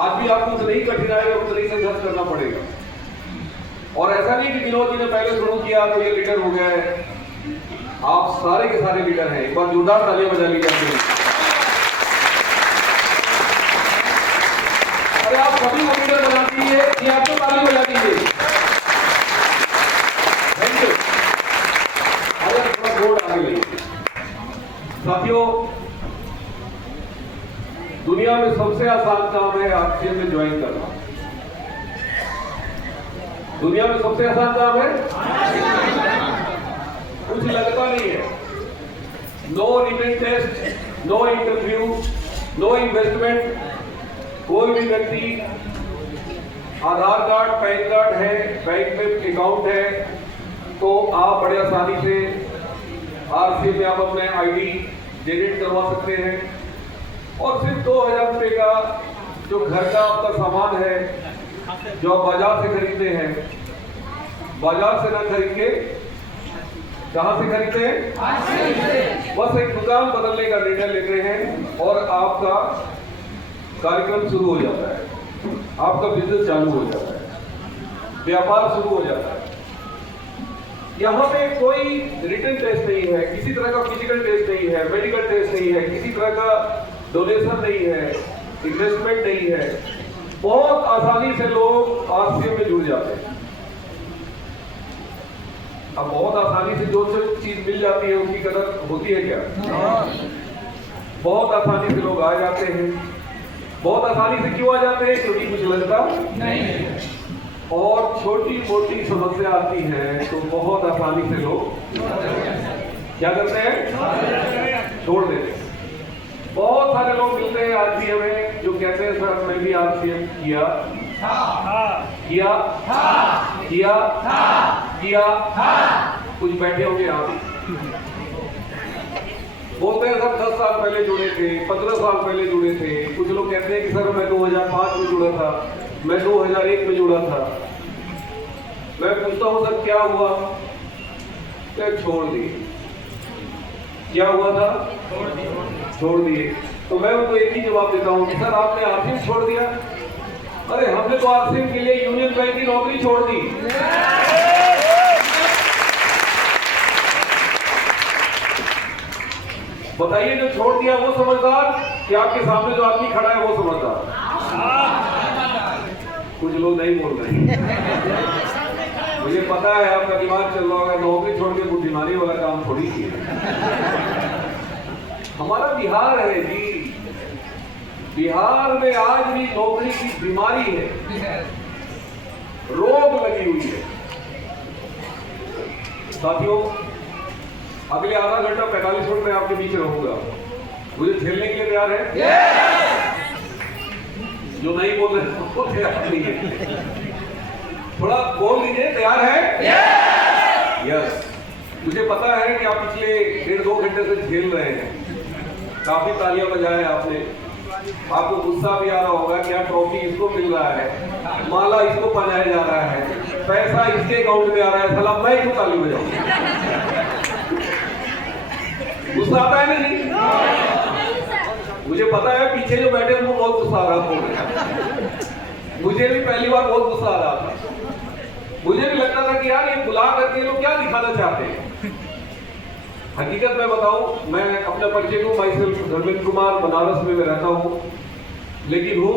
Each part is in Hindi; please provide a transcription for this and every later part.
आज भी आपको उतनी ही कठिनाई और उतना ही संघर्ष करना पड़ेगा। और ऐसा नहीं कि विनोद जी ने पहले शुरू किया तो ये लीडर हो गया है। आप सारे के सारे लीडर हैं। एक बार जोरदार तालियां बजा ली जाती हैं। अरे आप सभी को लीडर बना दीजिए, ये आपको ताली बजा दीजिए। Thank you. अरे थोड़ा बोर्ड आगे लीजिए। साथियों, दुनिया में सबसे आसान काम है आरसीएम में ज्वाइन करना। दुनिया में सबसे आसान काम है, कुछ लगता नहीं है। No written test, no interview, no investment. कोई भी व्यक्ति आधार कार्ड, पैन कार्ड है, बैंक में अकाउंट है, तो आप बड़े आसानी से आरसीएम में आप अपने आईडी जनरेट करवा सकते हैं। और सिर्फ 2000 रुपये का जो घर का आपका सामान है, जो आप बाजार से खरीदते हैं, बाजार से ना खरीद के कहां से खरीदते हैं? बस एक दुकान बदलने का निर्णय लेते हैं और आपका कार्यक्रम शुरू हो जाता है, आपका बिजनेस चालू हो जाता है, व्यापार शुरू हो जाता है। यहाँ पे कोई रिटन टेस्ट नहीं है, किसी तरह का फिजिकल टेस्ट नहीं है, मेडिकल टेस्ट नहीं है, किसी तरह का डोनेशन नहीं है, इन्वेस्टमेंट नहीं है। बहुत आसानी से लोग आरसीएम में जुड़ जाते हैं। अब बहुत आसानी से जो चीज मिल जाती है उसकी कदर होती है क्या? बहुत आसानी से लोग आ जाते हैं। बहुत आसानी से क्यों आ जाते हैं? क्योंकि कुछ लगता नहीं है। और छोटी मोटी समस्या आती है तो बहुत आसानी से लोग क्या करते हैं? छोड़ देते हैं। बहुत सारे लोग मिलते हैं आरसीएम में जो कहते हैं सर मैं भी आरसीएम किया, कुछ बैठे होंगे आप, बोलते हैं सर 10 साल पहले जुड़े थे, 15 साल पहले जुड़े थे। कुछ लोग कहते हैं कि सर मैं 2005 में जुड़ा था, मैं 2001 में जुड़ा था। मैं पूछता हूं सर क्या हुआ? तो छोड़ दिए। क्या हुआ था? छोड़ दिए। तो मैं उनको एक ही जवाब देता हूं कि सर आपने आरसीएम छोड़ दिया? अरे हमने तो आरसीएम के लिए यूनियन बैंक की नौकरी छोड़ दी। बताइए जो छोड़ दिया वो समझदार कि आपके सामने जो आदमी खड़ा है वो समझदार? कुछ लोग नहीं बोल रहे। मुझे पता है आपका दिमाग चल रहा होगा, नौकरी छोड़ के बुद्धिमानी वाला काम थोड़ी किया। हमारा बिहार है जी, बिहार में आज भी नौकरी की बीमारी है, रोग लगी हुई है। साथियों, अगले आधा घंटा 45 मिनट में आपके बीच रहूंगा। मुझे झेलने के लिए तैयार है? जो नहीं बोल रहे वो तैयार नहीं है। थोड़ा बोल दीजिए, तैयार है? यस। मुझे पता है कि आप पिछले 1.5-2 घंटे से झेल रहे हैं। काफी तालियां बजाए आपने। आपको गुस्सा भी आ रहा होगा, क्या ट्रॉफी इसको मिल रहा है, माला इसको पहनाया जा रहा है, पैसा इसके अकाउंट में आ रहा है, साला मैं क्यों ताली बजाऊं? गुस्सा आता है नहीं? मुझे पता है पीछे जो बैठे उनको बहुत गुस्सा आ रहा था। मुझे भी पहली बार बहुत गुस्सा आ रहा था। मुझे भी लगता था कि यार ये बुला करके लोग क्या दिखाना चाहते हैं। हकीकत में बताऊं, मैं अपना परिचय दूं, माई सेल्फ धर्मेंद्र कुमार, बनारस में मैं रहता हूं, लेकिन हूं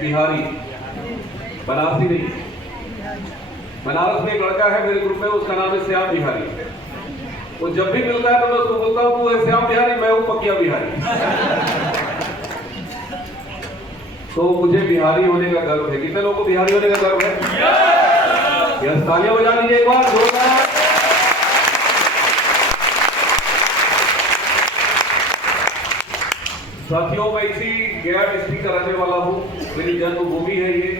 बिहारी, बनारसी नहीं। बनारस में एक लड़का है मेरे ग्रुप में, उसका नाम है श्याम बिहारी। वो जब भी मिलता है तो मैं उसको बोलता हूं तू है श्याम बिहारी, मैं हूं पकिया बिहारी। तो मुझे बिहारी होने का गर्व है। कितने लोगों को बिहारी होने का गर्व है? यस, तालियां बजा दीजिए एक बार जोरदार। साथियों, मैं इसी गया डिस्ट्रिक्ट का रहने वाला हूँ। मेरी जन्मभूमि है ये।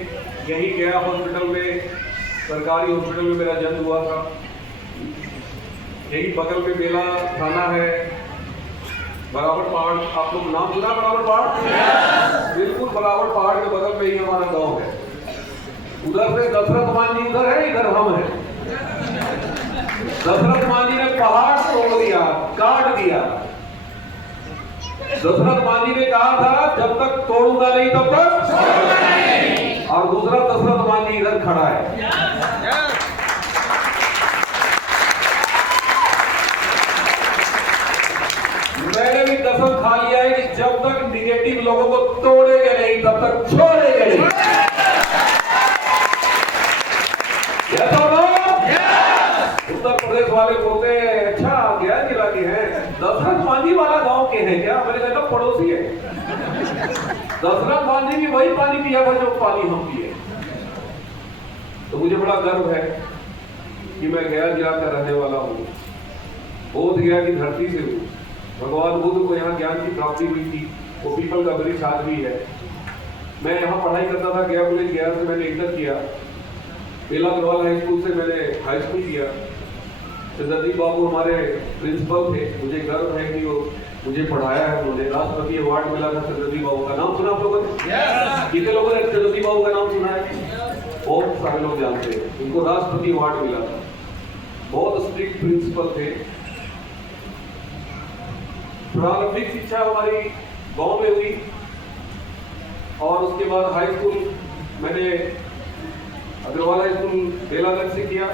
यही गया हॉस्पिटल में, सरकारी हॉस्पिटल में मेरा जन्म हुआ था। यही बगल में मेला थाना है, बराबर पहाड़। आप लोग नाम सुना बराबर पहाड़? बिल्कुल बराबर पहाड़ के बगल में ही हमारा गांव है। उधर से दशरथ मान जी उधर है, इधर हम हैं। दशरथ मान जी ने पहाड़ तोड़ दिया, काट दिया। दशरथ मांझी ने कहा था जब तक तोड़ूंगा नहीं तब तक छोड़ूंगा नहीं। और दूसरा दशरथ मांझी इधर खड़ा है। मैंने भी कसम खा लिया है कि जब तक निगेटिव लोगों को तोड़ेंगे नहीं तब तक छोड़ेंगे नहीं। उत्तर प्रदेश वाले बोलते हैं अच्छा गया जिला के हैं, दशरथ मांझी वाला गांव के हैं क्या? मैंने कहा पड़ोसी है। दशरथ मांझी भी वही पानी पिया था जो पानी हम पिए। तो मुझे बड़ा गर्व है कि मैं गया जिला का रहने वाला हूँ, बोध गया की धरती से हूँ। भगवान बुद्ध को यहाँ ज्ञान की प्राप्ति हुई थी, वो पीपल का वृक्ष आज भी है। मैं यहाँ पढ़ाई करता था, गया कॉलेज गया से मैंने इंटर किया, बेला अग्रवाल हाई स्कूल से मैंने हाई स्कूल किया। चंद्रदीप बाबू हमारे प्रिंसिपल थे, मुझे गर्व है कि वो मुझे पढ़ाया है। मुझे राष्ट्रपति अवार्ड मिला था चंद्रदीप बाबू का। नाम सुना आप लोगों ने? कितने लोगों ने चंद्रदीप बाबू का नाम सुना है? बहुत सारे लोग जानते हैं। उनको राष्ट्रपति अवार्ड मिला था। बहुत स्ट्रिक्ट प्रिंसिपल थे। प्रारंभिक शिक्षा हमारी गांव में हुई और उसके बाद हाई स्कूल मैंने अग्रवाल हाई स्कूल बेलागंज से किया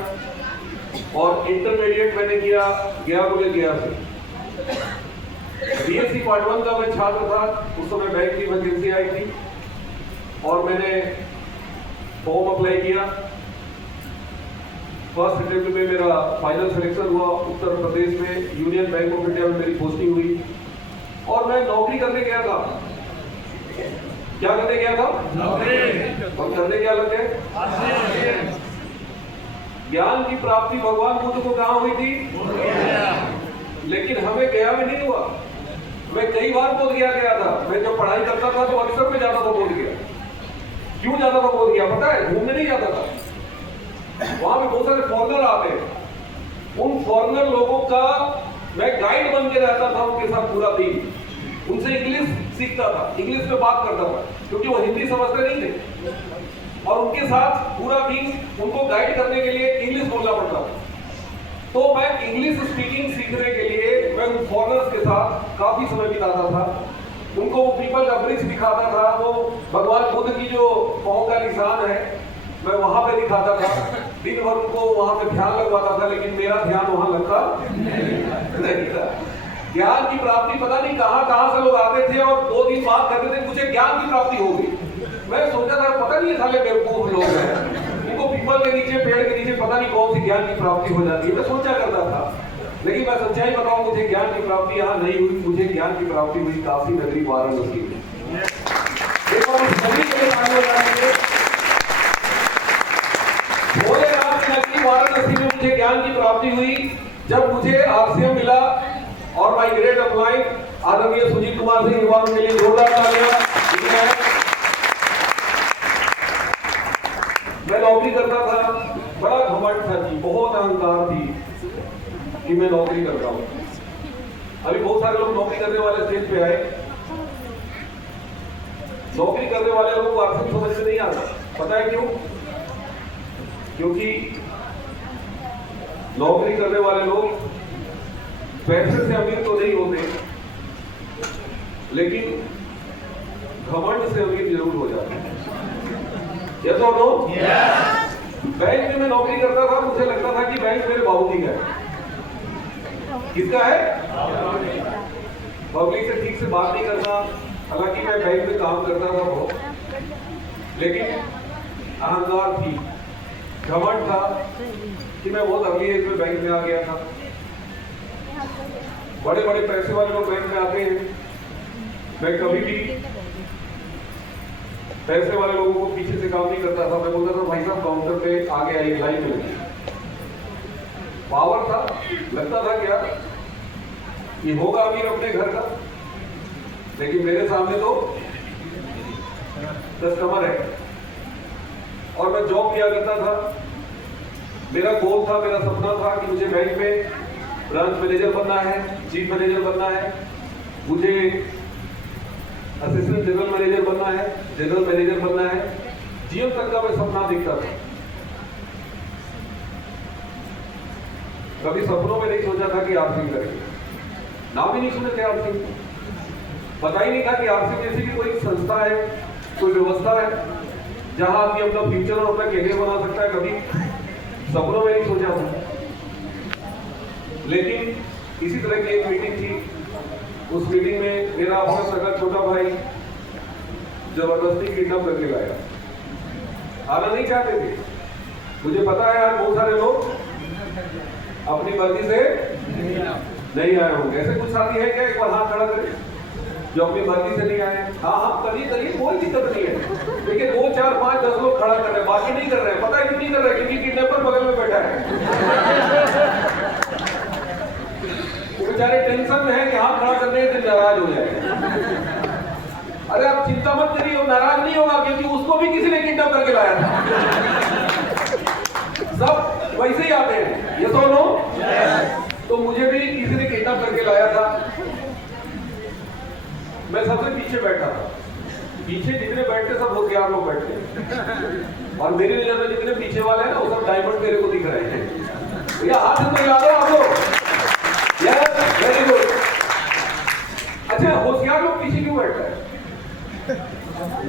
और इंटरमीडिएट मैंने किया गया बोले गया से। बीएससी पार्ट 1 का मैं छात्र था, उस समय बैंक की वैकेंसी आई थी और मैंने फॉर्म अप्लाई किया। फर्स्ट अटेम्प्ट में मेरा फाइनल सिलेक्शन हुआ। उत्तर प्रदेश में यूनियन बैंक ऑफ इंडिया में मेरी पोस्टिंग हुई और मैं नौकरी करने गया था। क्या करने गया था? नौकरी। और करने क्या लग गए? ज्ञान की प्राप्ति भगवान बुद्ध को कहाँ हुई थी? लेकिन हमें गया में नहीं हुआ। मैं कई बार बोध गया था। मैं जब पढ़ाई करता था तो अक्सर में जाता था बोध गया। क्यों जाता था बोध गया पता है? घूमने नहीं जाता था। वहां पे बहुत सारे फॉरेनर आते हैं। उन फॉरेनर लोगों का मैं गाइड बन के रहता था उनके साथ पूरा दिन। उनसे इंग्लिश सीखता था, इंग्लिश में बात करता था क्योंकि वो हिंदी समझते नहीं थे और उनके साथ पूरा दिन उनको गाइड करने के लिए इंग्लिश बोलना पड़ता था। तो मैं इंग्लिश स्पीकिंग सीखने के लिए मैं उन फॉरेनर्स के साथ काफी समय बिताता था। उनको वो पीपल का वृक्ष दिखाता था, वो भगवान बुद्ध की जो पांव का निशान है मैं वहां पे दिखाता था। दिन भर उनको वहां पे ध्यान लगवाता था, लेकिन मेरा ध्यान वहां लगता नहीं था। ज्ञान की प्राप्ति पता नहीं कहां से लोग आते थे और 2 दिन बाद कहते थे मुझे ज्ञान की प्राप्ति हो गई। मैं सोचता था पता नहीं साले बेवकूफ लोग हैं, इनको पीपल के नीचे पेड़ के नीचे पता नहीं कौन सी ज्ञान की प्राप्ति हो जाती है। मैं सोचा करता था, लेकिन मैं सच्चाई बताऊं मुझे ज्ञान की प्राप्ति यहाँ नहीं हुई। मुझे ज्ञान की प्राप्ति हुई काशी नगरी वाराणसी में। भोलेनाथ की नगरी वाराणसी में मुझे ज्ञान की प्राप्ति हुई जब मुझे आरसीएम मिला और माय ग्रेट अपलाइन आदरणीय सुजीत कुमार सिंह युवाओं के लिए जोरदार तालियां। मैं नौकरी करता था, बड़ा घमंड था जी, बहुत अहंकार थी कि मैं नौकरी करता हूं। अभी बहुत सारे लोग नौकरी करने वाले स्टेज पे आए। नौकरी करने वाले लोगों को आर्थिक समझ में नहीं आता। पता है क्यों? क्योंकि नौकरी करने वाले लोग पैसे से अमीर तो नहीं होते, लेकिन घमंड से अमीर जरूर हो जाते हैं। यस और नो? बैंक में मैं नौकरी करता था, मुझे लगता था कि बैंक मेरे बाबूजी का है। किसका है? पब्लिक से ठीक से बात नहीं करना। हालांकि मैं बैंक में काम करता था बहुत, लेकिन अहंकार थी, घमंड था कि मैं बहुत अर्ली एज में बैंक में आ गया था। बड़े बड़े पैसे वाले लोग बैंक में आते हैं, मैं कभी भी पैसे वाले लोगों को पीछे से काम नहीं करता था। मैं बोलता था भाई साहब काउंटर पे आगे आइए, लाइन में लगिए। पावर था, लगता था क्या ये होगा अमीर अपने घर का, लेकिन मेरे सामने तो कस्टमर है। और मैं जॉब किया करता था। मेरा गोल था, मेरा सपना था कि मुझे बैंक में ब्रांच मैनेजर बनना है, चीफ मैनेजर बनना है, मुझे असिस्टेंट जनरल मैनेजर बनना है, जनरल मैनेजर बनना है। जीएम तक का मैं सपना देखता था। कभी सपनों में नहीं सोचा था कि आप सिंह करेंगे, नाम भी नहीं सुने थे आप सिंह। पता ही नहीं था कि आरसी जैसी भी कोई संस्था है, कोई व्यवस्था है जहां आदमी अपना फ्यूचर और अपना करियर बना सकता है। कभी सपनों में नहीं सोचा था। लेकिन इसी तरह की एक मीटिंग थी। उस मीटिंग में मेरा अपना सगा छोटा भाई जबरदस्ती किडनैप करके लाया। आना नहीं चाहते थे। मुझे पता है आज बहुत सारे लोग अपनी मर्जी से नहीं आए होंगे। ऐसे कुछ साथी है क्या, एक बार हाथ खड़ा करें जो अपनी मर्जी से नहीं आए? हाँ हाँ, करिए करिए, कोई दिक्कत नहीं है। देखिए 2 4 5 10 लोग खड़ा कर रहे हैं, बाकी नहीं कर रहे हैं। पता है क्यों नहीं कर रहे? क्योंकि किडनैपर बगल में बैठा है। वो बेचारे टेंशन में है कि हाथ खड़ा करने से नाराज हो जाएगा। अरे आप चिंता मत करिए, वो नाराज नहीं होगा, क्योंकि उसको भी किसी ने किडनैप करके लाया था। सब वैसे ही आते हैं, ये तो नो। तो मुझे भी किसी ने किडनैप करके लाया था। मैं सबसे पीछे बैठा था। पीछे जितने बैठते सब होशियार लोग बैठते हैं, और मेरी नजर में जितने पीछे वाले हैं ना, वो सब डायमंड मेरे को दिख रहे हैं। भैया हाथ से तो मिला दो आप लोग। Yes, very good. अच्छा, होशियार लोग पीछे क्यों बैठता है?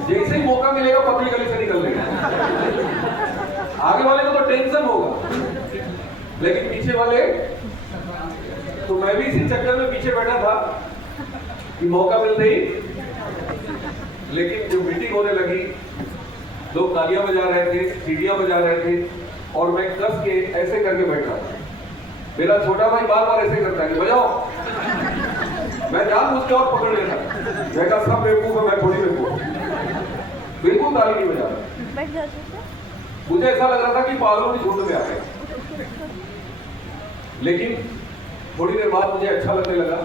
जैसे ही मौका मिलेगा पतली गली से निकल लेगा। आगे वाले को तो टेंशन होगा, लेकिन पीछे वाले। तो मैं भी इसी चक्कर में पीछे बैठा था कि मौका मिलते ही। लेकिन जो मीटिंग होने लगी, लोग तालियां बजा रहे थे, सीढ़ियां बजा रहे थे, और मैं कस के ऐसे करके बैठा था। मेरा छोटा भाई बार बार ऐसे करता है कि बजाओ। मैं जानबूझ के और पकड़ लेता। मैं कहा सब बेवकूफ है, मैं थोड़ी बेवकूफ। बिल्कुल ताली नहीं बजा रहा। मुझे ऐसा लग रहा था कि पागलों की झुंड में आ गए। लेकिन थोड़ी देर बाद मुझे अच्छा लगने लगा।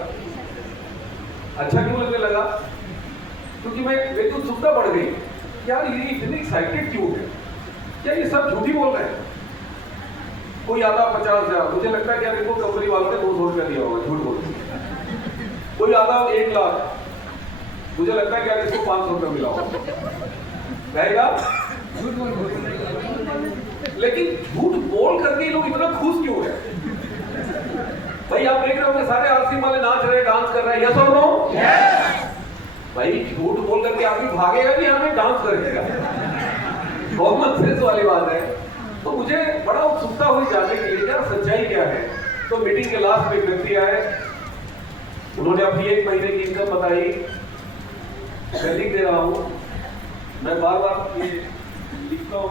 अच्छा क्यों लगने लगा? क्योंकि मेरी तो उत्सुकता बढ़ गई। यार ये इतनी एक्साइटेड क्यों है? क्या ये सब झूठी बोल रहे हैं? कोई आता 50,000, मुझे लगता है कि यार इनको कंपनी वालों ने 200 रुपया दिया होगा, झूठ बोल। कोई आता 1 लाख, मुझे लगता है कि यार इसको 500 रुपया मिला होगा, रहेगा। लेकिन झूठ बोल करके लोग इतना खुश क्यों है? भाई आप देख रहे होंगे सारे आरसी वाले नाच रहे, डांस कर रहे हैं, यस और नो? भाई झूठ बोल करके आदमी भागेगा भी, यहाँ पे डांस करेगा। कॉमन सेंस वाली बात है। तो मुझे बड़ा उत्सुकता हुई जानने के लिए यार सच्चाई क्या है। तो मीटिंग के लास्ट में एक व्यक्ति आए, उन्होंने अपनी 1 महीने की इनकम बताई। मैं लिख दे रहा हूँ, मैं बार बार ये लिखता हूँ।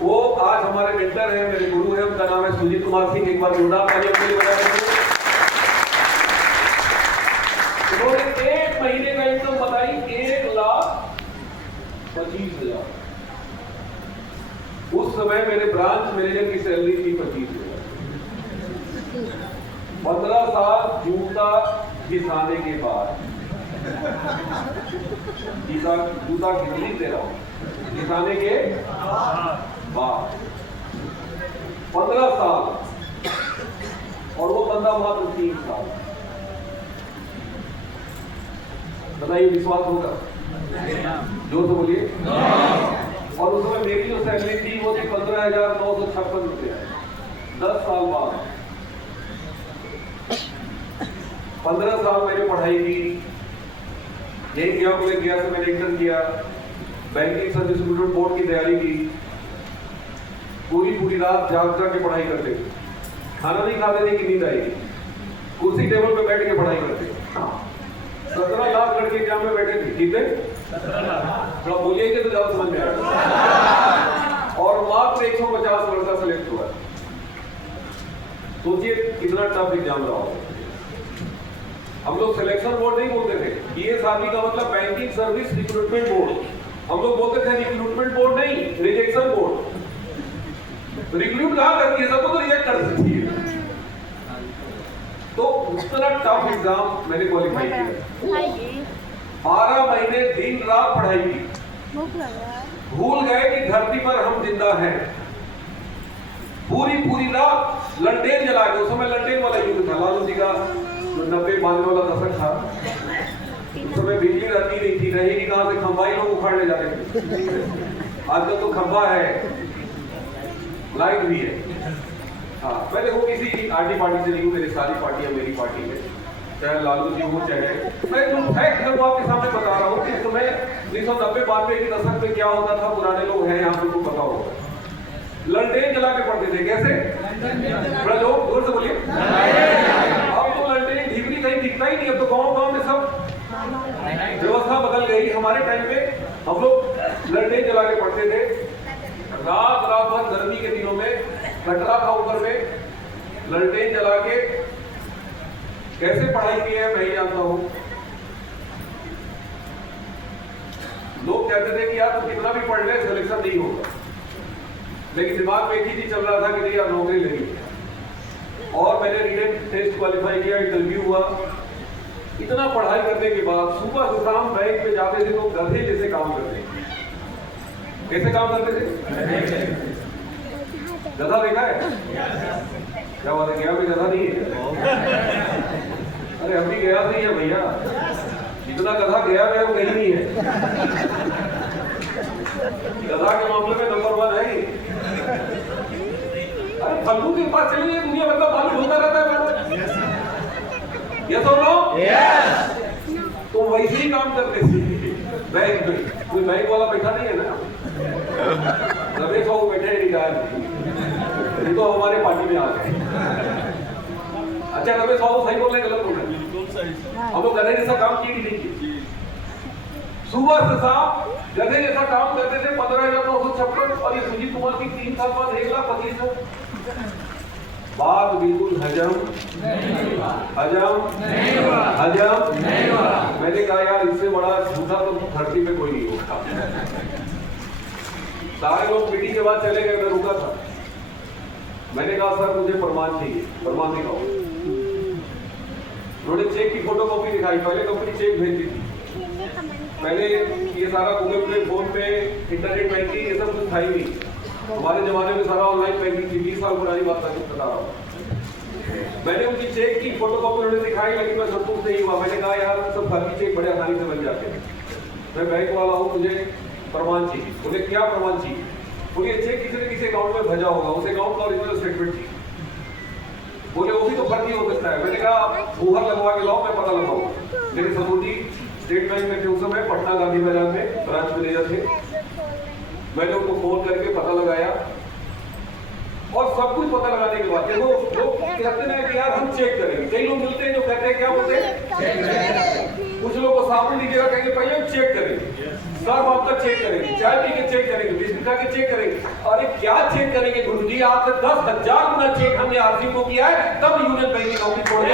वो आज हमारे मेंटर हैं, मेरे गुरु हैं, उनका नाम है सुजीत कुमार सिंह। एक बार जोरदार तालियां के लिए बजा दीजिए। उन्होंने 1 महीने का इनकम बताई 1,25,000। उस समय मेरे ब्रांच मैनेजर की सैलरी थी 25,000। 15 साल जूता घिसाने के बाद, जूता घिसने दे रहा हूं, घिसाने के बाद 15 साल, और वो बंदा मात्र 3 साल। बताइए विश्वास होगा? जोर से बोलिए। और उस समय मेरी जो सैलरी थी वो थी 15,956 रुपये। 10 साल बाद 15 साल मैंने पढ़ाई की, यही गया कॉलेज गया से मैंने इंटर किया, बैंकिंग सर्विस बोर्ड की तैयारी की। पूरी रात जाग के पढ़ाई करते थे, खाना नहीं खाते थे कि नींद आएगी, कुर्सी टेबल पे बैठ के पढ़ाई करते। 17 लाख लड़के एग्जाम में बैठे थे। कितने? थोड़ा बोलिए तो ज्यादा समझ में आएगा। और मात्र 150 लड़का सेलेक्ट हुआ। सोचिए कितना टफ एग्जाम रहा होगा। हम लोग सिलेक्शन बोर्ड नहीं बोलते थे, BSRB का मतलब बैंकिंग सर्विस रिक्रूटमेंट बोर्ड। हम लोग बोलते थे रिक्रूटमेंट बोर्ड नहीं, रिजेक्शन बोर्ड। रिक्रूट कहां करती है, सबको तो रिजेक्ट कर सकती है। तो उतना टफ एग्जाम मैंने क्वालिफाई किया। 12 महीने दिन रात पढ़ाई की। भूल गए कि धरती पर हम जिंदा हैं। पूरी रात लंटेन जला के, उस समय लंटेन वाला युग था, लालू जी का 90-92 वाला दशक था। उस समय बिजली रहती नहीं थी, रहेगी कहां से, खंबा ही लोग उखाड़ ले जाते थे। आजकल तो खंबा है, लाइट भी है। हाँ, मैं देखो किसी आरटी पार्टी से नहीं हूँ, मेरी सारी पार्टियां मेरी पार्टी में, चाहे लालू जी हो चाहे मैं जो फैक्ट है वो आपके सामने बता रहा हूँ कि इस समय 1990-92 के दशक में क्या होता था। पुराने लोग हैं यहाँ पे, को पता होगा, ललटेन जला के पढ़ते थे। कैसे? बड़ा लोग जोर से बोलिए। अब तो ललटेन ढीबरी कहीं दिखता ही नहीं, अब तो गाँव में सब व्यवस्था बदल गई। हमारे टाइम में हम लोग ललटेन जला के पढ़ते थे, रात भर गर्मी के दिनों में कटरा था ऊपर में, ललटेन जला के कैसे पढ़ाई की है मैं ही जानता हूं। लोग कहते थे कि यार तू कितना भी पढ़ ले सिलेक्शन नहीं होगा, लेकिन दिमाग में एक ही चीज चल रहा था कि नहीं यार नौकरी लेनी। और मैंने रिटन टेस्ट क्वालिफाई किया, इंटरव्यू हुआ। इतना पढ़ाई करने के बाद सुबह से शाम बैंक पे जाते थे तो गधे जैसे काम करते थे। कैसे काम करते थे? गधा देखा है? क्या बात है, गया भी गधा नहीं है? अरे हम भी गया नहीं है भैया, इतना गधा गया में वो कहीं नहीं है। गधा के मामले में नंबर 1 है। अरे फल्गू के पास चले जाइए, दुनिया मतलब बालू ढूंढता रहता है। यस और नो? तो वैसे ही काम करते थे बैंक में। कोई बैंक वाला बैठा नहीं है ना, रमेश बाबू बैठे हैं रिटायर, तो हमारे पार्टी में आ गए। अच्छा रमेश बाबू सही बोल रहे हैं गलत बोल रहे हैं? हम लोग गधे जैसा काम किए नहीं किए। सुबह से शाम गधे जैसा काम करते थे। 15,956 और ये सुजीत कुमार की 3 साल बाद 1,25,000। बात बिल्कुल हजम मैंने कहा यार इससे बड़ा झूठा तो धरती पे कोई नहीं होता। सारे लोग मीटिंग के बाद चले गए, मैं रुका था। मैंने कहा सर मुझे प्रमाण चाहिए, प्रमाण दिखाओ। उन्होंने चेक की फोटोकॉपी दिखाई। पहले कंपनी चेक भेजती थी, पहले ये सारा गूगल पे, फोन पे, इंटरनेट बैंकिंग ये सब कुछ था ही नहीं। हमारे जमाने में सारा ऑनलाइन बैंकिंग थी। 20 साल पुरानी बात बता रहा हूँ। मैंने उनकी चेक की फोटोकॉपी उन्होंने दिखाई, लेकिन मैं संतुष्ट नहीं हुआ। मैंने कहा यार सब फर्जी चेक बड़े आसानी से बन जाते हैं, मैं बैंक वाला हूँ, मुझे प्रमाण चाहिए। बोले क्या प्रमाण चाहिए? बोले चेक किसी ने किसी अकाउंट में भेजा होगा, उस अकाउंट का ओरिजिनल स्टेटमेंट चाहिए। बोले वो भी तो फर्जी हो सकता है। मैंने कहा मुहर लगवा के लाओ, मैं पता लगाऊंगा। मेरे ससुर जी स्टेट बैंक में थे उस समय, पटना गांधी मैदान में ब्रांच मैनेजर थे। मैंने उनको फोन करके पता लगाया और सब कुछ पता लगाने के बाद देखो लोग कहते हैं कि यार हम चेक करेंगे। कई लोग मिलते हैं जो कहते हैं क्या बोलते हैं, कुछ लोग को साबुन दीजिएगा, कहेंगे पहले हम चेक करेंगे, सर्फ आपका चेक करेंगे, चाय पी के चेक करेंगे, बिस्किट खा के चेक करेंगे। अरे क्या चेक करेंगे गुरुजी, आपसे 10,000 गुना चेक हमने आरसी को किया है, तब यूनियन बैंक की नौकरी छोड़ के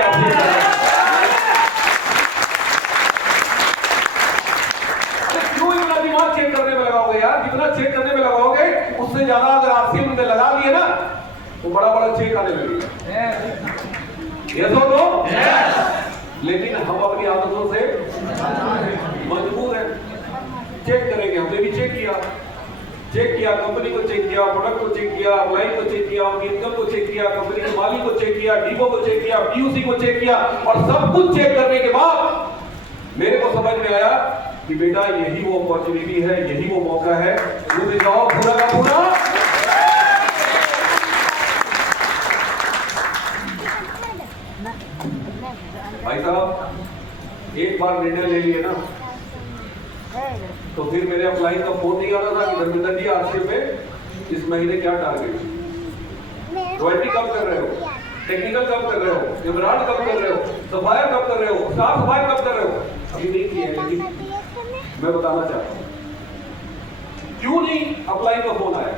दिमाग चेक करने में लगाओगे यार, जितना चेक करने में लगाओगे उससे ज्यादा अगर आरसी में लगा लिए ना तो बड़ा बड़ा चेक आने लगेगा। यस और नो? लेकिन हम अपनी आदतों से मजबूर हैं। चेक करेंगे, हमने भी चेक किया, कंपनी को चेक किया, प्रोडक्ट को चेक किया, अपलाइन को चेक किया, उनकी इनकम को चेक किया, कंपनी के मालिक को चेक किया, डीपो को चेक किया, पीयूसी को चेक किया, और सब कुछ चेक करने के बाद मेरे को समझ में आया कि बेटा यही वो अपॉर्चुनिटी है, यही वो मौका है, मुझे जाओ पूरा का पूरा। भाई साहब एक बार निर्णय ले लिए ना तो फिर मेरे अपलाइन का फोन नहीं आता था कि धर्मेंद्र जी आरसीएम में इस महीने क्या टारगेट, रॉयल्टी कब कर रहे हो, टेक्निकल कब कर रहे हो, इमरान कब कर रहे हो, सफायर कब कर रहे हो, साफ सफाई कब कर रहे हो। अभी नहीं किए, लेकिन मैं बताना चाहता हूं क्यों नहीं अपलाइन का फोन आया,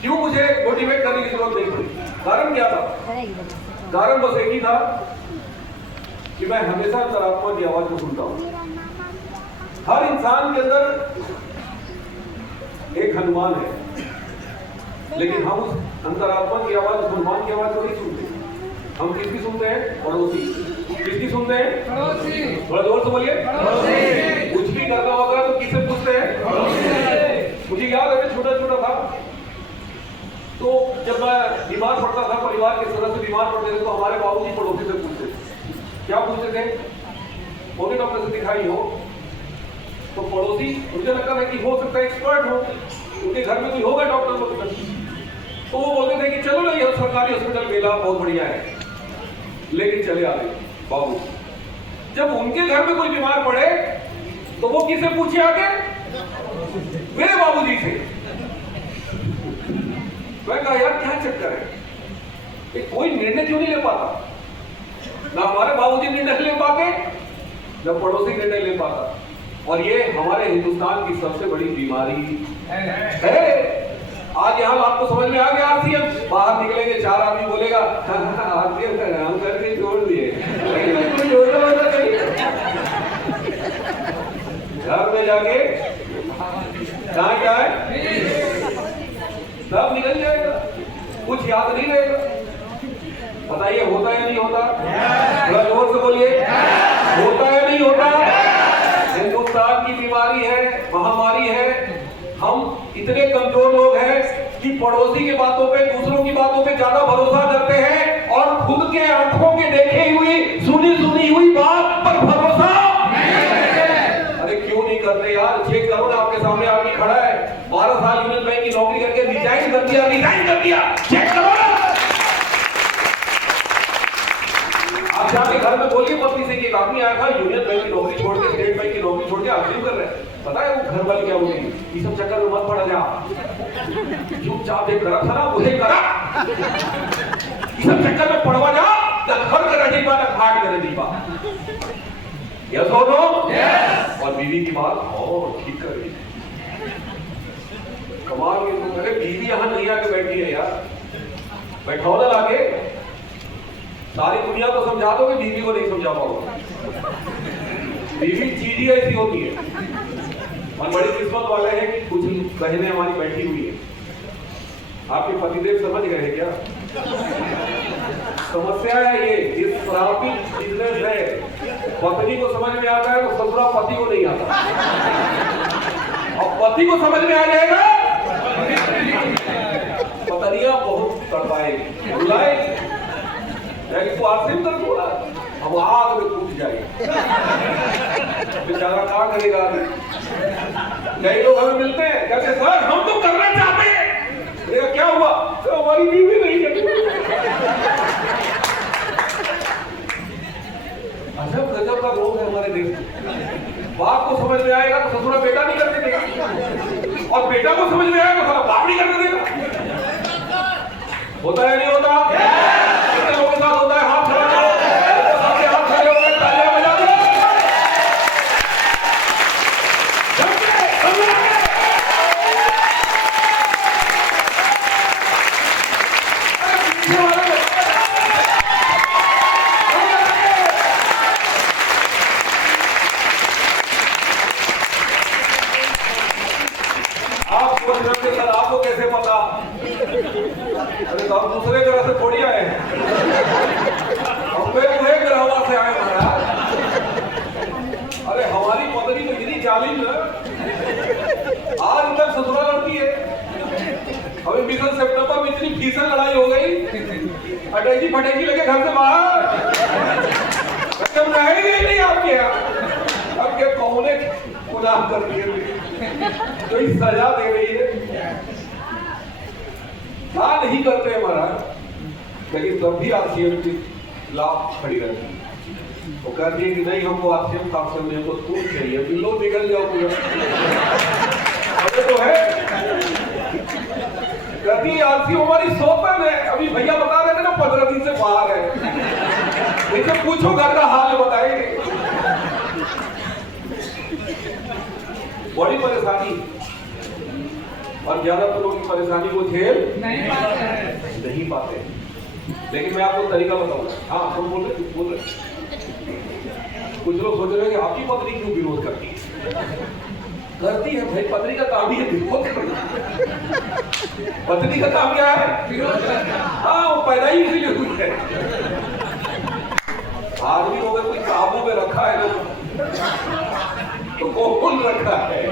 क्यों मुझे मोटिवेट करने की जरूरत नहीं पड़ी। कारण क्या था? कारण बस एक ही था कि मैं हमेशा अंतरात्मा की आवाज को सुनता हूं। हर इंसान के अंदर एक हनुमान है, लेकिन हम उस अंतरात्मा की आवाज, उस हनुमान की आवाज को नहीं सुनते। हम किसकी सुनते हैं? पड़ोसी। किसकी सुनते हैं? पड़ोसी। थोड़ा जोर से बोलिए। कुछ भी करना होगा तो किससे पूछते हैं? मुझे याद है मैं छोटा छोटा था तो जब मैं बीमार पड़ता था, परिवार के सदस्य बीमार पड़ते थे तो हमारे बाबूजी पड़ोसी से पूछते थे। क्या पूछते थे? मोदी डॉक्टर से दिखाई हो तो पड़ोसी, मुझे लगता है कि हो सकता है एक्सपर्ट हो, उनके घर में कोई होगा डॉक्टर। तो वो बोलते थे कि चलो ना ये सरकारी हॉस्पिटल मेला बहुत बढ़िया है, लेकिन चले आते बाबू। जब उनके घर में कोई बीमार पड़े तो वो किसे पूछे आके? मेरे बाबूजी से। मैं कहा यार क्या चक्कर है, कोई निर्णय क्यों नहीं ले पाता? ना हमारे बाबूजी निर्णय ले पाते, न पड़ोसी निर्णय ले पाता। और ये हमारे हिंदुस्तान की सबसे बड़ी बीमारी है। आज यहाँ आपको समझ में आ गया? आरसीएम बाहर निकलेंगे, 4 आदमी बोलेगा आरसीएम का नाम करके छोड़ दिए, घर में जाके कहाँ क्या है सब निकल जाएगा, कुछ याद नहीं रहेगा। बताइए होता या नहीं होता? थोड़ा जोर से बोलिए, होता या नहीं होता? हिंदुस्तान की बीमारी है, महामारी है। हम इतने कमजोर लोग हैं कि पड़ोसी की बातों पे, दूसरों की बातों पे ज्यादा भरोसा करते हैं और खुद के आंखों के देखी हुई, सुनी हुई बात पर भरोसा अरे क्यों नहीं करते यार? चेक करो ना, आपके सामने आदमी खड़ा है, 12 साल यूनियन बैंक की नौकरी करके रिजाइन कर दिया, चेक करो ना। आप जाके घर में बोलिए पत्नी से कि एक आदमी आया था यूनियन बैंक की नौकरी छोड़ के, स्टेट बैंक की नौकरी छोड़ के आरसीएम कर रहे हैं। पता है वो घर वाले क्या बोलेंगे? ये सब चक्कर में मत पड़ा जा, चुपचाप एक करा था ना उसे करा, ये सब चक्कर में पड़वा जा, ना घर करे दीपा ना घाट करे दीपा। यस और नो? और बीवी की बात ठीक कर रही है, कमाल की। अरे बीवी यहाँ नहीं आके बैठी है यार, बैठाओ ना लाके, सारी दुनिया को समझा दो कि बीवी को नहीं समझा पाओगे। बीवी चीज ही ऐसी होती है। और बड़ी किस्मत वाले हैं कि कुछ बहनें हमारी बैठी हुई है। आपके पतिदेव समझ गए हैं क्या? समस्या है ये श्रापित बिजनेस है। पत्नी को समझ में आता है तो ससुरा पति को नहीं आता, और पति को समझ में आ जाएगा पतनियां बहुत तड़पाएगी, बुलाएगी, इसको आरसीएम कर बोला, अब आग में कूद जाएगा, बेचारा क्या करेगा? कई लोग हमें मिलते हैं, कहते सर हम तो करना चाहते हैं, क्या हुआ? तो हमारी बीवी नहीं करती। अजब गजब का रोग है हमारे देश में। बाप को समझ में आएगा तो ससुरा बेटा नहीं करने देगा, और बेटा को समझ में आएगा तो साला बाप नहीं करने देगा। होता है नहीं होता? कितने लोगों के साथ होता है? हाथ खड़ा करो, हाथ खड़े हो गए, तालियां बजा दो। आपको कैसे पता? अरे तो हम दूसरे ग्रह से थोड़ी आए हैं, हम एक ग्रह से आए महाराज। अरे हमारी पत्नी तो इतनी जालिम है, आज तक ससुरा लड़ती है। अभी 20 सितंबर में इतनी भीषण लड़ाई हो गई, अटैची फटैची लगे घर से बाहर, रहेंगे ही नहीं आपके यहाँ। अब क्या कौन गुनाह कर दिए, तो सजा दे रही है, क्या नहीं करते हैं महाराज, लेकिन तब भी आरसीएम की लाभ खड़ी रहती है। वो कहती है कि नहीं हमको आरसीएम नहीं, हमको तुम चाहिए, बिल्लो निकल जाओ पूरा। तो है कहती है आरसीएम हमारी सोतन है। अभी भैया बता रहे थे ना 15 दिन से बाहर है, इनसे पूछो घर का हाल बताएंगे। बड़ी परेशानी, और ज्यादातर लोग की परेशानी को झेल नहीं पाते। लेकिन मैं आपको तरीका बताऊंगा। हाँ तुम बोल रहे कुछ लोग सोच रहे हैं कि आपकी पत्नी क्यों विरोध करती है? करती है भाई, पत्नी का काम ही है विरोध करना। पत्नी का काम क्या है? विरोध करना। हाँ वो पैदा ही इसीलिए हुई है। आदमी को अगर कोई काबू में रखा है तो कौन रखा है?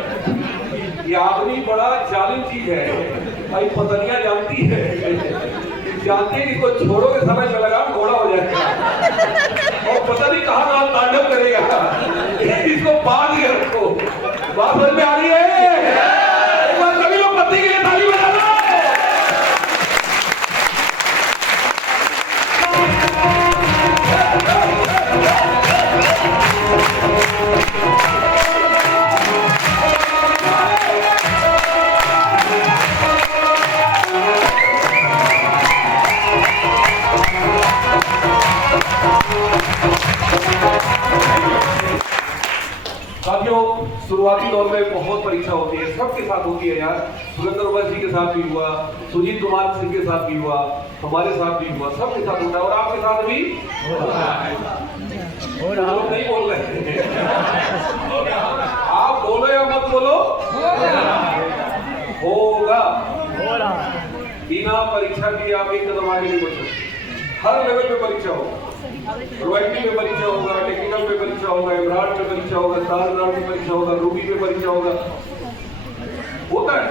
ये आदमी बड़ा जालिम चीज है। भाई पत्नियां जानती है, जानते हैं इसको छोड़ोगे समय में लगा घोड़ा हो जाएगा और पता नहीं कहाँ कहाँ तांडव करेगा, इसको बांध के रखो। बात समझ में आ रही है? एक बार सभी लोग पति के लिए ताली बजा दो। दौर में बहुत परीक्षा होती है, सबके साथ होती है यार। सुरेंद्र वर्मा जी के साथ भी हुआ, सुजीत कुमार सिंह के साथ भी हुआ, हमारे साथ भी हुआ, सबके साथ होता है और आपके साथ भी हो रहा है। लोग नहीं बोल रहे आप बोलो या मत बोलो, होगा। बिना परीक्षा के आप एक कदम आगे नहीं बढ़ सकते। हर लेवल पे परीक्षा होगा, रॉयल्टी पे परीक्षा होगा, टेक्निकल पे परीक्षा होगा, एमराल्ड पे परीक्षा होगा, स्टार एमराल्ड पे परीक्षा होगा, रूबी पे परीक्षा होगा, होता है।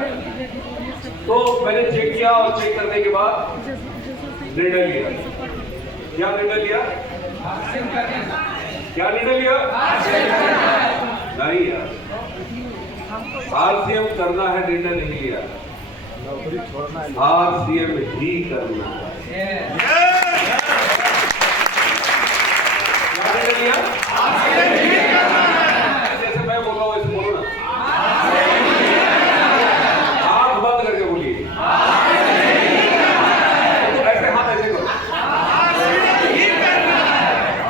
तो मैंने चेक किया और चेक करने के बाद निर्णय लिया। क्या निर्णय लिया? क्या निर्णय लिया? नहीं यार, आरसीएम करना है, निर्णय नहीं लिया। आरसीएम ही करना है। जैसे मैं बोल रहा हूँ ऐसे बोलो ना, आंख बंद करके बोलिए, ऐसे हाथ ऐसे करो।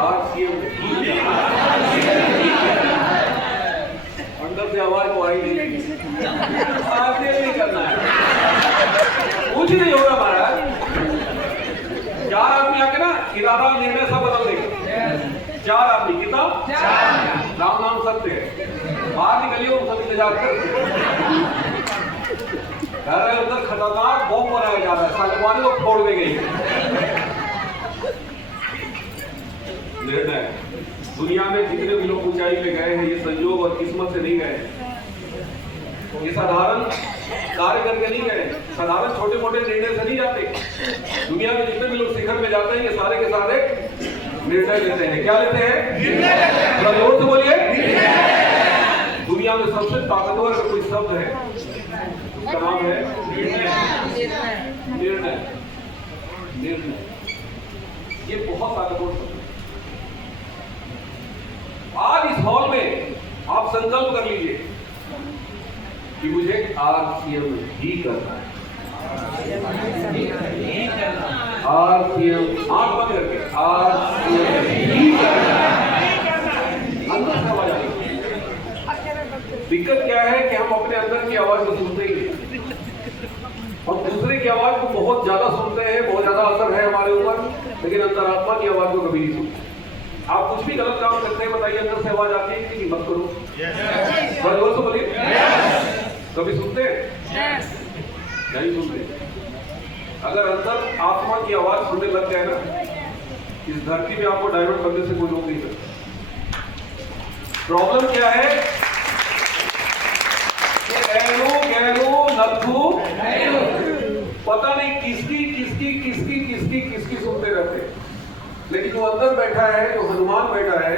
आरसीएम अंदर से आवाज को आई नहीं, आरसीएम नहीं करना है। कुछ नहीं होगा महाराज, 4 आदमी आके ना इरादा निर्णय सब बदल देगा। 4 आदमी, कितना? राम नाम सत्य है। बाहर निकलिए, उन सब इंतजार कर। अंदर खतरनाक बॉम्ब बनाया जा रहा है, सालेवानी को फोड़ देंगे। निर्णय, दुनिया में जितने भी लोग ऊंचाई पे गए हैं, ये संयोग और किस्मत से नहीं गए, ये साधारण कार्य करके नहीं गए, साधारण छोटे मोटे निर्णय से नहीं जाते। दुनिया में जितने भी लोग शिखर में जाते हैं, ये सारे के सारे निर्णय लेते हैं। क्या लेते हैं? थोड़ा जोर से बोलिए। दुनिया में सबसे ताकतवर का कोई शब्द है, उसका नाम है निर्णय। निर्णय, ये बहुत ताकतवर शब्द है। आज इस हॉल में आप संकल्प कर लीजिए कि मुझे आरसीएम ही करना है। आरसीएम, आंख बंद करके आरसीएम ही करना है। अंदर से आवाज आएगी। दिक्कत क्या है कि हम अपने अंदर की आवाज को सुनते ही नहीं, हम दूसरे की आवाज को बहुत ज्यादा सुनते हैं, बहुत ज्यादा असर है हमारे ऊपर, लेकिन अंतरात्मा की आवाज को कभी नहीं सुनते। आप कुछ भी गलत काम करते हैं, बताइए अंदर से आवाज आती है कि मत करो? बस जोर से बोलिए। कभी सुनते हैं? नहीं सुनते। अगर अंदर आत्मा की आवाज सुनने लग जाए ना, इस धरती में आपको डाइवर्ट करने से कोई रोक नहीं सकता। प्रॉब्लम क्या है कि एनो गैनो नथु पता नहीं किसकी किसकी किसकी किसकी किसकी सुनते रहते हैं, लेकिन जो अंदर बैठा है, जो हनुमान बैठा है,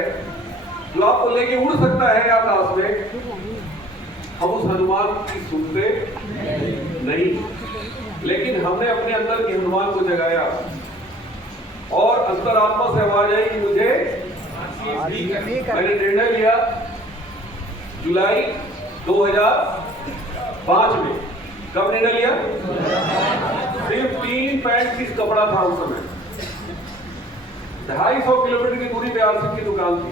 जो आपको लेके उड़ सकता है आकाश में, हम उस हनुमान की सुनते नहीं, लेकिन हमने अपने अंदर के हनुमान को जगाया और अंतरात्मा से आवाज आई कि मुझे, मैंने निर्णय लिया जुलाई 2005 में। कब निर्णय लिया? सिर्फ 3 पैंट पीस कपड़ा था उस समय, 250 किलोमीटर की दूरी पे आरसीएम की दुकान थी।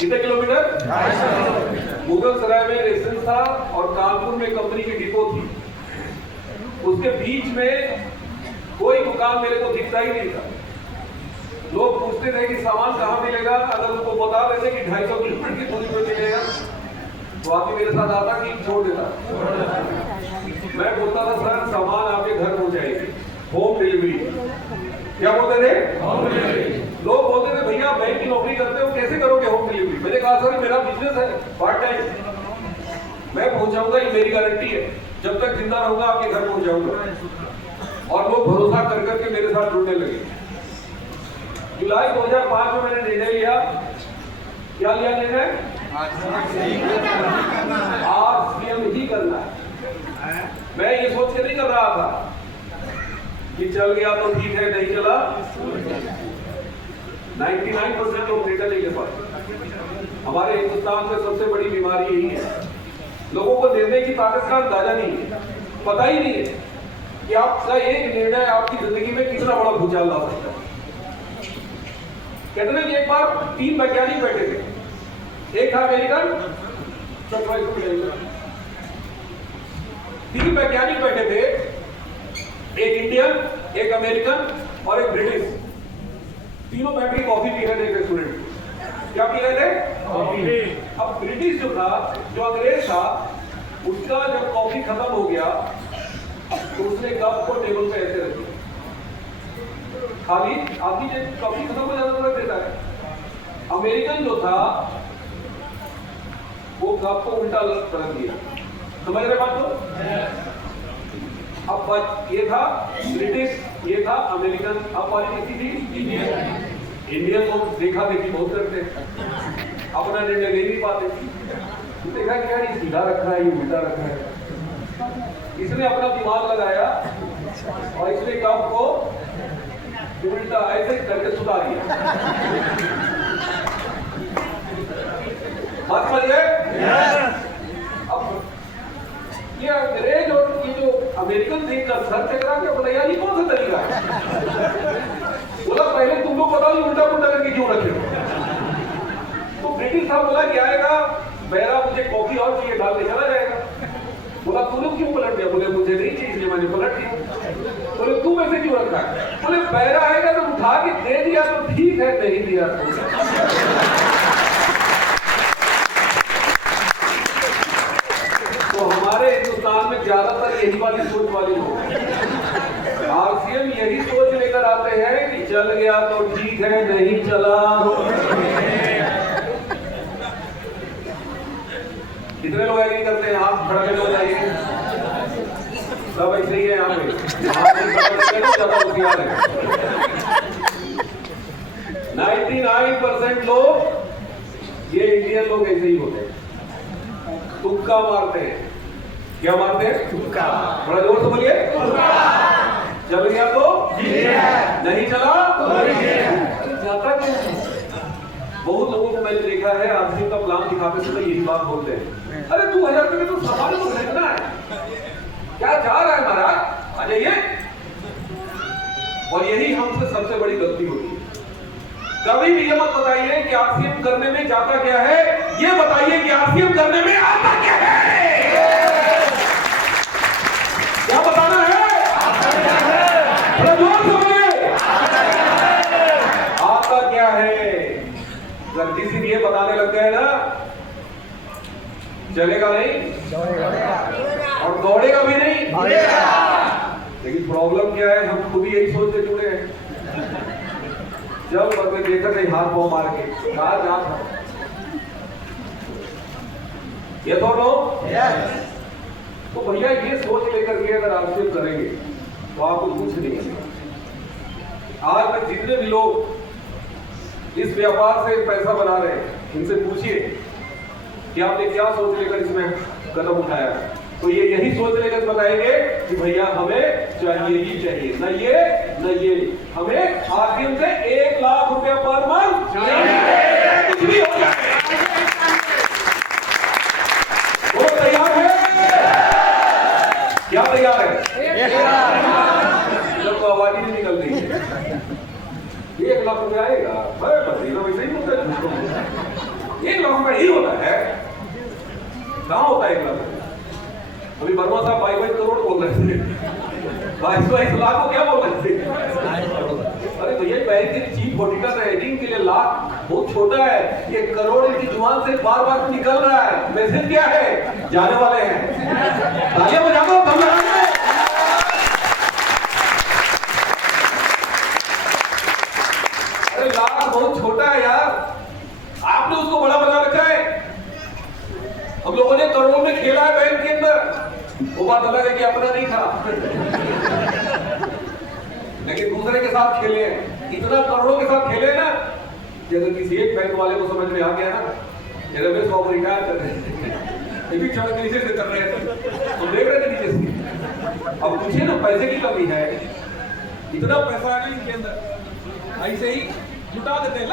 कितने किलोमीटर? 250। मुगल सराय में रेसिडेंस था और कानपुर में कंपनी की डिपो थी। उसके बीच में कोई दुकान मेरे को दिखता ही नहीं था। लोग पूछते थे कि सामान कहाँ मिलेगा, अगर उनको बता देते कि 250 किलोमीटर की दूरी पे मिलेगा तो आके मेरे साथ आता कि छोड़ देता। मैं बोलता था सर सामान आपके घर पहुंचाएगी, होम डिलीवरी। क्या बोलते थे? Home delivery. लोग बोलते थे भैया बैंक की नौकरी करते हो, कैसे करोगे होम डिलीवरी? मैंने कहा सर मेरा बिजनेस है पार्ट टाइम, मैं पहुंचाऊंगा, ये मेरी गारंटी है, जब तक जिंदा रहूंगा आपके घर पहुंचाऊंगा। और लोग भरोसा कर करके मेरे साथ जुड़ने लगे। जुलाई 2005 में मैंने निर्णय लिया। क्या लिया निर्णय? आरसीएम ही करना है। मैं ये सोच के नहीं कर रहा था कि चल गया तो ठीक है, नहीं चला 99% लोग निर्णय नहीं ले पाते। हमारे हिंदुस्तान में सबसे बड़ी बीमारी यही है, लोगों को निर्णय की ताकत का अंदाजा नहीं है, पता ही नहीं है कि आपका एक निर्णय आपकी जिंदगी में कितना बड़ा भूचाल ला सकता है। कहते हैं कि एक बार 3 वैज्ञानिक बैठे थे, एक था अमेरिकन, तीन वैज्ञानिक बैठे थे, एक इंडियन, एक अमेरिकन और एक ब्रिटिश। तीनों बैठ के कॉफी पी रहे थे रेस्टोरेंट। क्या पी रहे थे? कॉफी। अब ब्रिटिश जो था, जो अंग्रेज था, उसका जब कॉफी खत्म हो गया तो उसने कप को टेबल पे ऐसे रख दिया। खाली आदमी जब कॉफी खत्म हो जाता तो रख देता है। अमेरिकन जो था वो कप को उल्टा रख दिया। समझ रहे बात को? अब ये था ब्रिटिश, ये था अमेरिकन। अब वाली किसी थी इंडियन। इंडियन को देखा देखी बहुत करते हैं, अपना निर्णय ले नहीं पाते। देखा क्या ये सीधा रखा है, ये उल्टा रखा है। इसने अपना दिमाग लगाया और इसने कप को उल्टा ऐसे करके सुधार दिया। बात समझ गए? अब ये अंग्रेज और ये जो अमेरिकन थे का सर चकरा के बोला यार ये कौन सा तरीका है? बोला पहले तुम लोग पता नहीं उल्टा पुल्टा करके क्यों रखे हो? तो ब्रिटिश साहब बोला कि आएगा बैरा, मुझे कॉफी और चाहिए, डाल के चला जाएगा। बोला तू लोग क्यों पलट दिया? बोले मुझे नहीं चाहिए इसलिए मैंने पलट दिया। बोले तू ऐसे क्यों रखा है? बोले बैरा आएगा तो उठा के दे दिया तो ठीक है, नहीं दिया तो। हमारे हिंदुस्तान में ज्यादातर यही वाली सोच वाले लोग हैं। आरसीएम यही सोच लेकर आते हैं कि चल गया तो ठीक है, नहीं चला। कितने लोग एग्री करते हैं? हाथ खड़ा करके बताइए। सब ऐसे ही है यहाँ पे। 99% लोग, ये इंडियन लोग ऐसे ही होते हैं, तुक्का मारते हैं। क्या मारते हैं? तुक्का। थोड़ा जोर से बोलिए। चल गया तो नहीं चला तो जाता क्यों? बहुत लोगों को मैंने देखा है आरसीएम का प्लान दिखाते समय यही बात बोलते हैं, अरे 2000 रुपये तो सवाल को देखना है, क्या चाह रहा है महाराज, आ जाइए। और यही हमसे सबसे बड़ी गलती होती है। कभी भी ये मत बताइए कि आरसीएम करने में जाता क्या है, ये बताइए कि आरसीएम करने में आता क्या है। क्या बताना है? आता क्या है? गलती से ये बताने लग गए ना, चलेगा नहीं और दौड़ेगा भी नहीं। लेकिन प्रॉब्लम क्या है, हम खुद ही यही सोच के जुड़े हैं। जब बदले देखा कहीं हाथ पांव मार के कहा जा ये तो नो। तो भैया ये सोच लेकर के अगर आरसीएम करेंगे तो आपको कुछ नहीं मिलेगा। आज तक जितने भी लोग इस व्यापार से पैसा बना रहे हैं, इनसे पूछिए कि आपने क्या सोच लेकर इसमें कदम उठाया। तो ये यही सोच लेकर बताएंगे कि भैया हमें चाहिए ही चाहिए, न ये न ये, हमें आरसीएम से 1 लाख रुपया पर मंथ कुछ भी हो जाए। वो तैयार है? क्या तैयार है? जब तो आवाज ही नहीं निकल रही है। 1 लाख रुपया आएगा, वैसे ही होता है। 1 लाख रुपया ही होता है, कहाँ होता है 1 लाख? अभी वर्मा साहब 22 करोड़ बोल रहे थे, 22 लाख को क्या बोल रहे थे? अरे भैया बैंक के चीफ ऑडिटर रेटिंग के लिए लाख बहुत छोटा है, 1 करोड़ इनकी जुबान से बार बार निकल रहा है। मैसेज क्या है? जाने वाले हैं। तालियां बजा दो, दम लगा दो। अरे लाख बहुत छोटा है यार, आपने उसको बड़ा बना रखा है। हम लोगों ने करोड़ों में खेला है बैंक के अंदर, वो बात अलग है कि अपना नहीं था, लेकिन दूसरे के साथ खेले हैं। इतना करोड़ों के साथ खेले ना कि अगर किसी एक बैंक वाले को समझ में आ गया ना, ये रमेश बाबू रिटायर कर रहे हैं, ये भी चढ़ नीचे से कर रहे हैं, तो देख रहे थे नीचे से। अब पूछिए ना, पैसे की कमी है, इतना पैसा है ना इनके अंदर, ऐसे ही जुटा देते हैं।